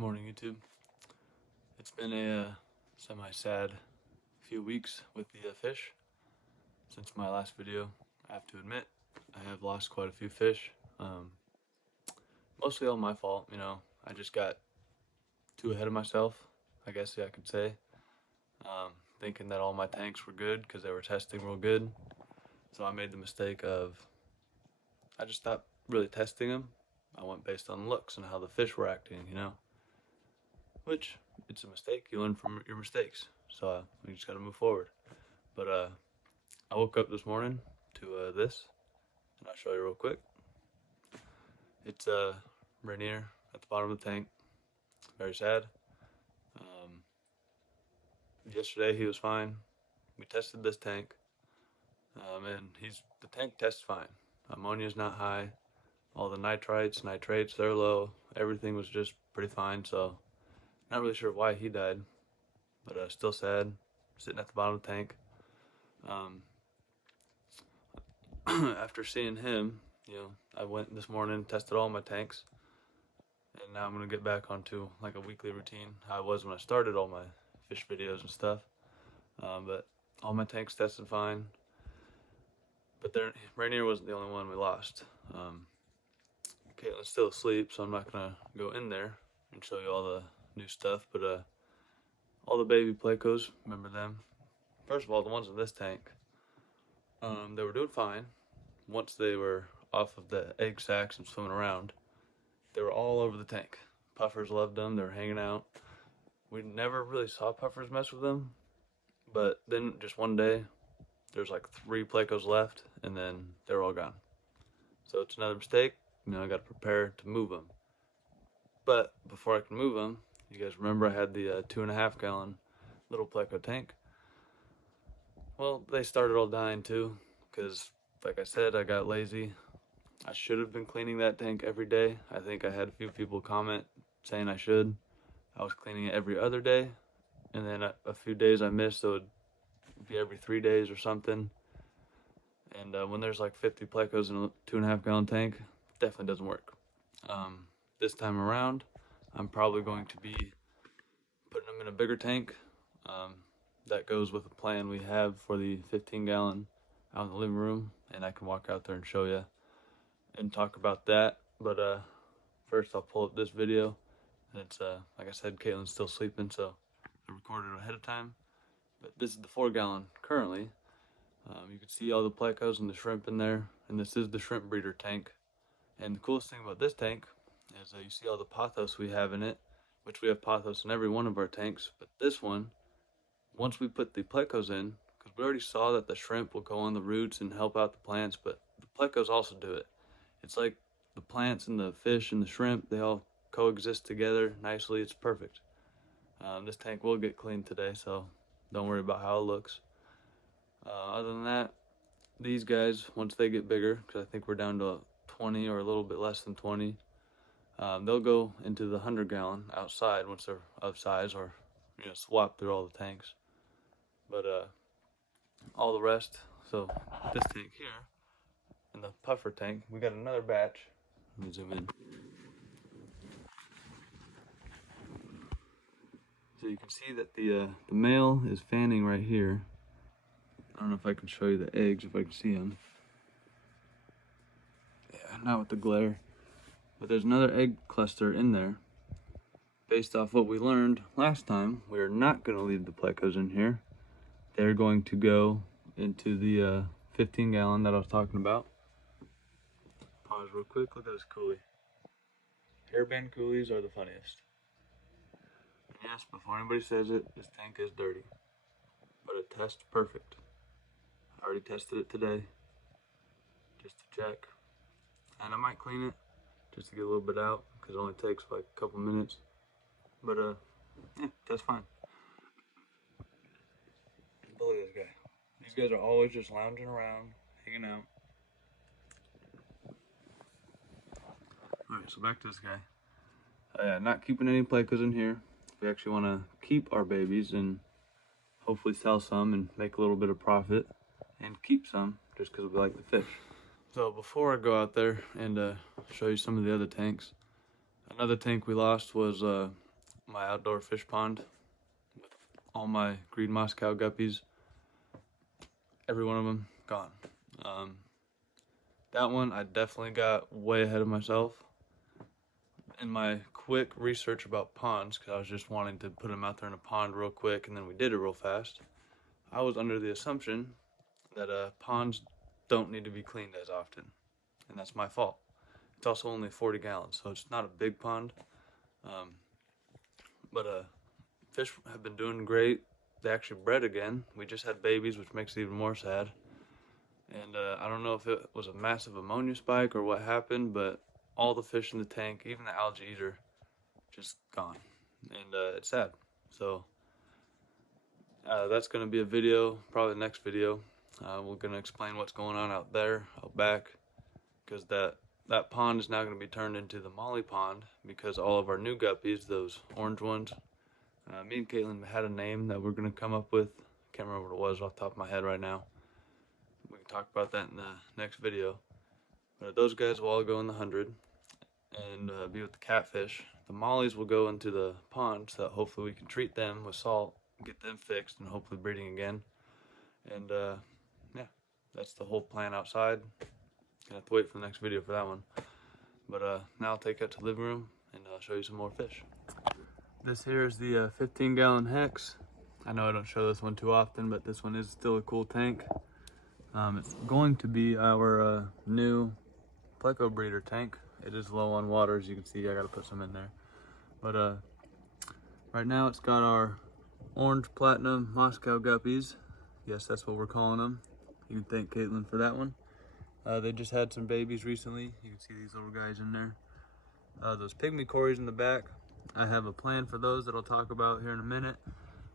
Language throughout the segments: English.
Good morning, YouTube. It's been a semi-sad few weeks with the fish. Since my last video, I have to admit, I have lost quite a few fish. Mostly all my fault, I just got too ahead of myself, I guess I could say. Thinking that all my tanks were good because they were testing real good. So I made the mistake of, I just stopped really testing them. I went based on looks and how the fish were acting, which it's a mistake. You learn from your mistakes, so we just got to move forward. But I woke up this morning to this, and I'll show you real quick. It's Rainier at the bottom of the tank. Very sad. Yesterday he was fine. We tested this tank, and the tank tests fine. Ammonia's not high. All the nitrates, they're low. Everything was just pretty fine. So not really sure why he died, but still sad. Sitting at the bottom of the tank. After seeing him, I went this morning, tested all my tanks, and now I'm gonna get back onto like a weekly routine. How I was when I started all my fish videos and stuff. But all my tanks tested fine. But Rainier wasn't the only one we lost. Caitlin's still asleep, so I'm not gonna go in there and show you all the new stuff. But all the baby plecos, remember them? First of all, the ones in this tank, they were doing fine. Once they were off of the egg sacs and swimming around, they were all over the tank. Puffers loved them. They were hanging out. We never really saw puffers mess with them, but then just one day, there's like 3 plecos left, and then they're all gone. So it's another mistake. I got to prepare to move them. But before I can move them, you guys remember I had the 2.5 gallon little pleco tank. Well, they started all dying too, because like I said, I got lazy. I should have been cleaning that tank every day. I think I had a few people comment saying I should. I was cleaning it every other day, and then a few days I missed, so it would be every 3 days or something. And when there's like 50 plecos in a 2.5 gallon tank, it definitely doesn't work. This time around, I'm probably going to be putting them in a bigger tank. That goes with the plan we have for the 15 gallon out in the living room, and I can walk out there and show you and talk about that. But first I'll pull up this video, and it's like I said, Caitlin's still sleeping, so I recorded it ahead of time. But this is the 4 gallon currently. You can see all the plecos and the shrimp in there, and this is the shrimp breeder tank. And the coolest thing about this tank is you see all the pothos we have in it, which we have pothos in every one of our tanks. But this one, once we put the plecos in, because we already saw that the shrimp will go on the roots and help out the plants, but the plecos also do it. It's like the plants and the fish and the shrimp, they all coexist together nicely. It's perfect. This tank will get cleaned today, so don't worry about how it looks. Other than that, these guys, once they get bigger, because I think we're down to 20 or a little bit less than 20, they'll go into the 100 gallon outside once they're of size, or swap through all the tanks. But all the rest, so this tank here and the puffer tank, we got another batch. Let me zoom in. So you can see that the male is fanning right here. I don't know if I can show you the eggs, if I can see them. Yeah, not with the glare. But there's another egg cluster in there. Based off what we learned last time, we're not going to leave the plecos in here. They're going to go into the 15 gallon that I was talking about. Pause real quick, look at this coolie. Hairband coolies are the funniest. And yes, before anybody says it, this tank is dirty. But it tests perfect. I already tested it today, just to check. And I might clean it, just to get a little bit out, because it only takes like a couple minutes. But yeah, that's fine. Look at this guy. These guys are always just lounging around, hanging out. Alright, so back to this guy. Yeah, not keeping any plecos in here. We actually want to keep our babies and hopefully sell some and make a little bit of profit, and keep some just because we like the fish. So before I go out there and show you some of the other tanks, another tank we lost was my outdoor fish pond with all my green Moscow guppies. Every one of them gone. That one I definitely got way ahead of myself in my quick research about ponds, because I was just wanting to put them out there in a pond real quick, and then we did it real fast. I was under the assumption that ponds don't need to be cleaned as often, and that's my fault. It's also only 40 gallons, so it's not a big pond. But fish have been doing great. They actually bred again. We just had babies, which makes it even more sad. And I don't know if it was a massive ammonia spike or what happened, but all the fish in the tank, even the algae eater, just gone. And it's sad. So that's going to be a video, probably the next video. We're going to explain what's going on out there, out back, because that pond is now going to be turned into the Molly pond, because all of our new guppies, those orange ones, me and Caitlin had a name that we're going to come up with. Can't remember what it was off the top of my head right now. We can talk about that in the next video. But those guys will all go in the 100 and be with the catfish. The mollies will go into the pond, so that hopefully we can treat them with salt, get them fixed, and hopefully breeding again. And yeah, that's the whole plan outside. Gonna have to wait for the next video for that one. But now I'll take you out to the living room and I'll show you some more fish. This here is the 15-gallon hex. I know I don't show this one too often, but this one is still a cool tank. It's going to be our new pleco breeder tank. It is low on water, as you can see. I gotta put some in there. But right now it's got our orange platinum Moscow guppies. Yes, that's what we're calling them. You can thank Caitlin for that one. They just had some babies recently. You can see these little guys in there. Those pygmy cories in the back, I have a plan for those that I'll talk about here in a minute.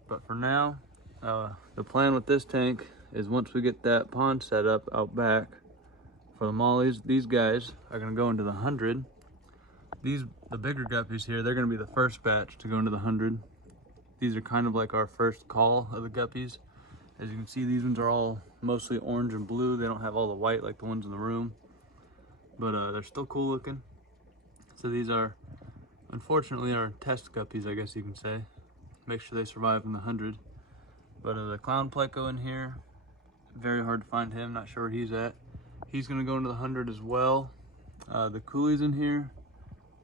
But for now, the plan with this tank is once we get that pond set up out back for the mollies, these guys are going to go into the 100. The bigger guppies here, they're going to be the first batch to go into the 100. These are kind of like our first call of the guppies. As you can see, these ones are all mostly orange and blue. They don't have all the white like the ones in the room, but they're still cool looking. So these are, unfortunately, our test guppies, I guess you can say. Make sure they survive in the 100. But the clown pleco in here, very hard to find him. Not sure where he's at. He's gonna go into the 100 as well. The coolies in here,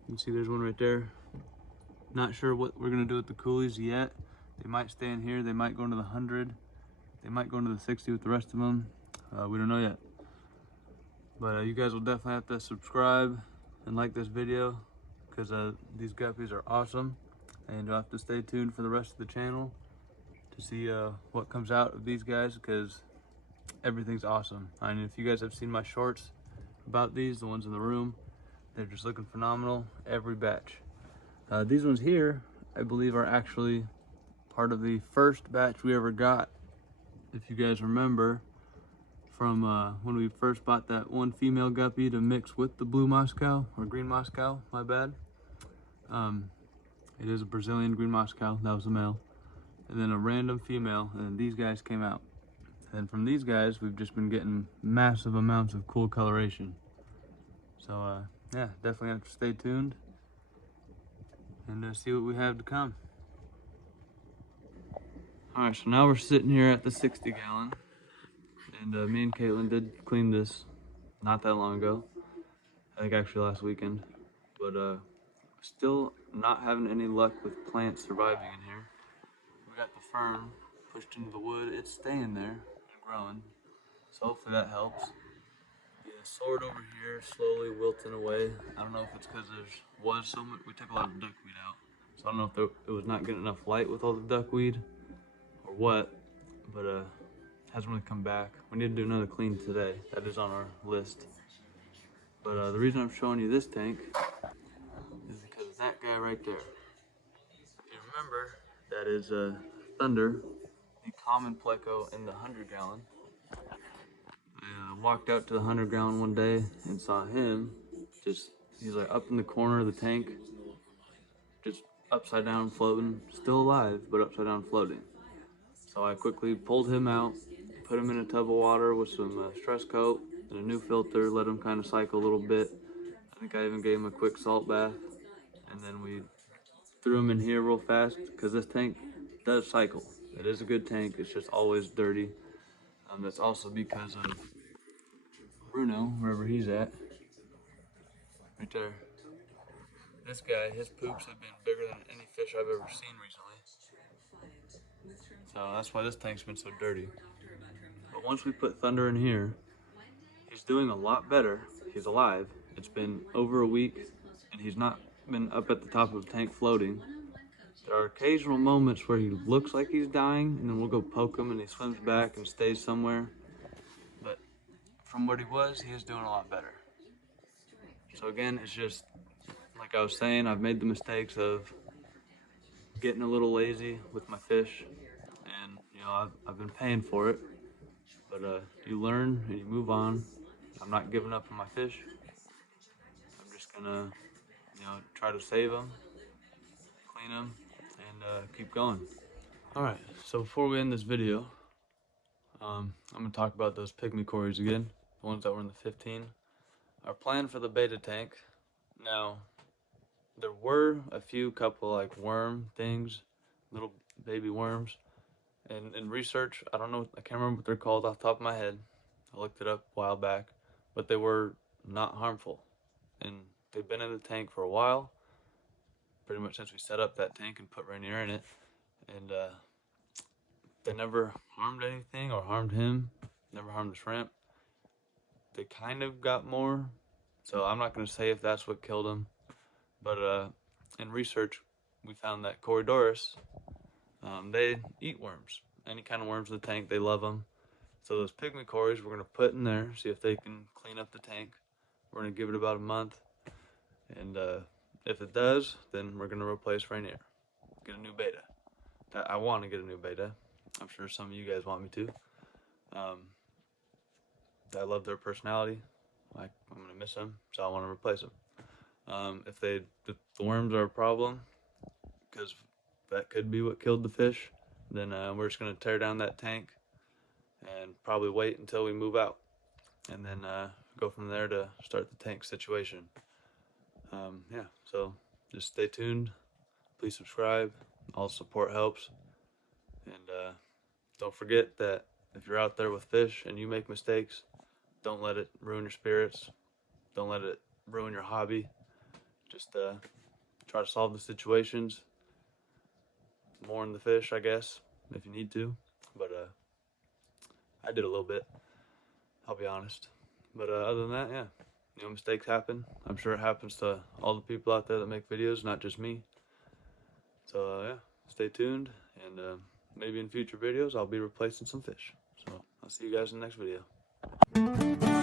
you can see there's one right there. Not sure what we're gonna do with the coolies yet. They might stay in here. They might go into the 100. They might go into the 60 with the rest of them. We don't know yet. But you guys will definitely have to subscribe and like this video, because these guppies are awesome. And you'll have to stay tuned for the rest of the channel to see what comes out of these guys, because everything's awesome. I mean, if you guys have seen my shorts about these, the ones in the room, they're just looking phenomenal every batch. These ones here, I believe, are actually part of the first batch we ever got. If you guys remember from when we first bought that one female guppy to mix with the blue Moscow, or green Moscow, my bad. It is a Brazilian green Moscow, that was a male. And then a random female, and these guys came out. And from these guys, we've just been getting massive amounts of cool coloration. So yeah, definitely have to stay tuned and see what we have to come. All right, so now we're sitting here at the 60-gallon, and me and Caitlin did clean this not that long ago. I think actually last weekend, but still not having any luck with plants surviving in here. We got the fern pushed into the wood. It's staying there and growing, so hopefully that helps. The sword over here slowly wilting away. I don't know if it's because there was so much. We took a lot of duckweed out, so I don't know if it was not getting enough light with all the duckweed or what, but hasn't really come back. We need to do another clean today. That is on our list. But the reason I'm showing you this tank is because of that guy right there. If you remember, that is Thunder, the common pleco in the 100-gallon. I walked out to the 100-gallon one day and saw him he's like up in the corner of the tank, just upside down floating, still alive, but upside down floating. So I quickly pulled him out, put him in a tub of water with some stress coat and a new filter, let him kind of cycle a little bit. I think I even gave him a quick salt bath, and then we threw them in here real fast because this tank does cycle. It is a good tank. It's just always dirty. That's also because of Bruno, wherever he's at. Right there. This guy, his poops have been bigger than any fish I've ever seen recently. So that's why this tank's been so dirty. But once we put Thunder in here, he's doing a lot better. He's alive. It's been over a week, and he's not been up at the top of the tank floating. There are occasional moments where he looks like he's dying, and then we'll go poke him, and he swims back and stays somewhere. But from what he was, he is doing a lot better. So again, it's just, like I was saying, I've made the mistakes of getting a little lazy with my fish, and you know, I've been paying for it. But you learn and you move on. I'm not giving up on my fish. I'm just gonna, you know, try to save them, clean them, and keep going. All right. So before we end this video, I'm gonna talk about those pygmy cories again, the ones that were in the 15. Our plan for the beta tank. Now, there were a couple like worm things, little baby worms. And in research, I don't know, I can't remember what they're called off the top of my head. I looked it up a while back, but they were not harmful. And they've been in the tank for a while, pretty much since we set up that tank and put Rainier in it. And they never harmed anything or harmed him, never harmed the shrimp. They kind of got more, so I'm not going to say if that's what killed him. But in research, we found that Corydoras, they eat worms. Any kind of worms in the tank, they love them. So those pygmy cories we're going to put in there, see if they can clean up the tank. We're going to give it about a month. And if it does, then we're going to replace Rainier. Get a new beta. I want to get a new beta. I'm sure some of you guys want me to. I love their personality. I'm going to miss them, so I want to replace them. If the worms are a problem, because that could be what killed the fish, then we're just going to tear down that tank and probably wait until we move out, and then go from there to start the tank situation. Yeah, so just stay tuned. Please subscribe. All support helps. And don't forget that if you're out there with fish and you make mistakes, don't let it ruin your spirits. Don't let it ruin your hobby. Just try to solve the situations. Mourn the fish, I guess, if you need to. But I did a little bit, I'll be honest. But other than that, yeah, you know, mistakes happen. I'm sure it happens to all the people out there that make videos, not just me. So yeah, stay tuned, and maybe in future videos I'll be replacing some fish. So I'll see you guys in the next video.